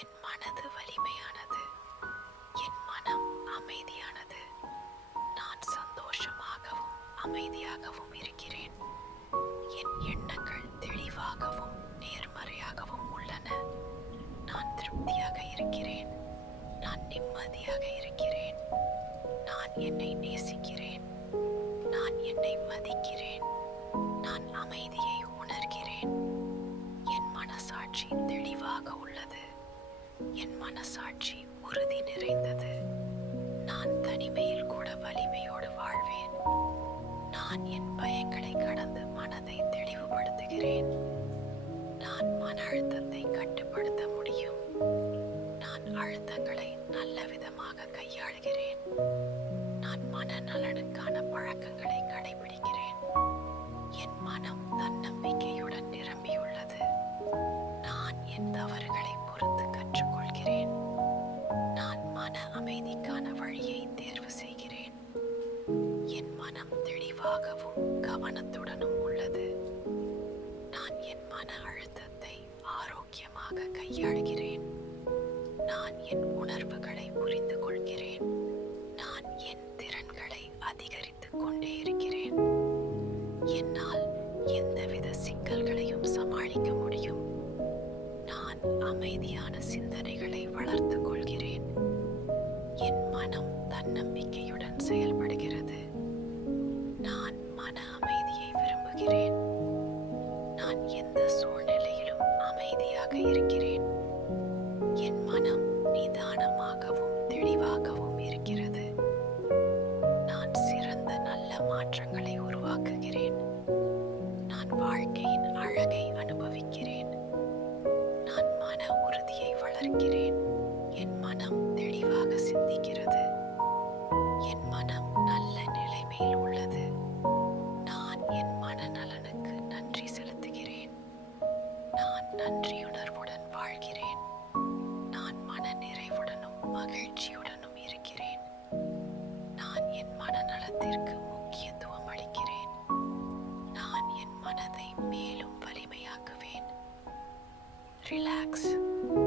என் மனது வலிமையானது. என் மனம் அமைதியானது. நான் சந்தோஷமாகவும் அமைதியாகவும் இருக்கிறேன். என் எண்ணங்கள் தெளிவாகவும் நேர்மறையாகவும் உள்ளன. நான் திருப்தியாக இருக்கிறேன். நான் நிம்மதியாக இருக்கிறேன். நான் என்னை நேசிக்கிறேன். நான் என்னை மதிக்கிறேன். நான் அமைதியை உணர்கிறேன். என் மனசாட்சி தெளிவாக உள்ளது. என் மனசாட்சி உறுதி நிறைந்தது. நான் தனிமையில் கூட வலிமையோடு வாழ்வேன். நான் என் பயங்களை கடந்து மனதை தெளிவுபடுத்துகிறேன். நான் மன அழுத்தத்தை கட்டுப்படுத்த முடியும். நான் அழுத்தங்களை நல்ல விதமாக கையாளுகிறேன். நான் மனநலனுக்கான பழக்கங்களை கடைபிடிக்கிறேன். என் மனம் தன்னம்பிக்கையுடன் நிரம்பியுள்ளது. நான் என் தவறுகளை பொறுத்து கற்றுக்கொள்கிறேன். நான் மன அமைதிக்கான வழியை தேர்வு செய்கிறேன். என் மனம் தெளிவாகவும் கவனத்துடனும் உள்ளது. நான் என் மன அழுத்தத்தை ஆரோக்கியமாக கையாளுகிறேன். நான் என் உணர்வுகளை புரிந்து கொள்கிறேன். நான் என் திறன்களை அதிகரித்துக் கொண்டே இருக்கிறேன். என்னால் எந்தவித சிக்கல்களையும் சமாளிக்க முடியும். நான் அமைதியான சிந்தனைகளை வளர்த்துக் கொள்கிறேன். என் மனம் தன்னம்பிக்கையுடன் செயல்படுகிறது. நான் மன அமைதியை விரும்புகிறேன். நான் எந்த சூழ்நிலையிலும் அமைதியாக இருக்கிறேன். என் மனம் நிதானமாகவும் தெளிவாகவும் இருக்கிறது. நான் சிறந்த நல்ல மாற்றங்களை உருவாக்குகிறேன். நான் வாழ்க்கையின் அழகை அனுபவிக்கிறேன். நான் மன உறுதியை வளர்க்கிறேன். என் மனம் தெளிவாக சிந்திக்கிறது. என் மனம் நல்ல நிலைமையில் உள்ளது. நான் என் மனநலனுக்கு நன்றி செலுத்துகிறேன். நான் நன்றியுணர்வுடன் வாழ்கிறேன். நான் மன நிறைவுடனும் மகிழ்ச்சியுடனும் இருக்கிறேன். நான் என் மனநலத்திற்கு முக்கியத்துவம் அளிக்கிறேன். நான் என் மனதை மேலும் வலிமையாக்குவேன். ரிலாக்ஸ்.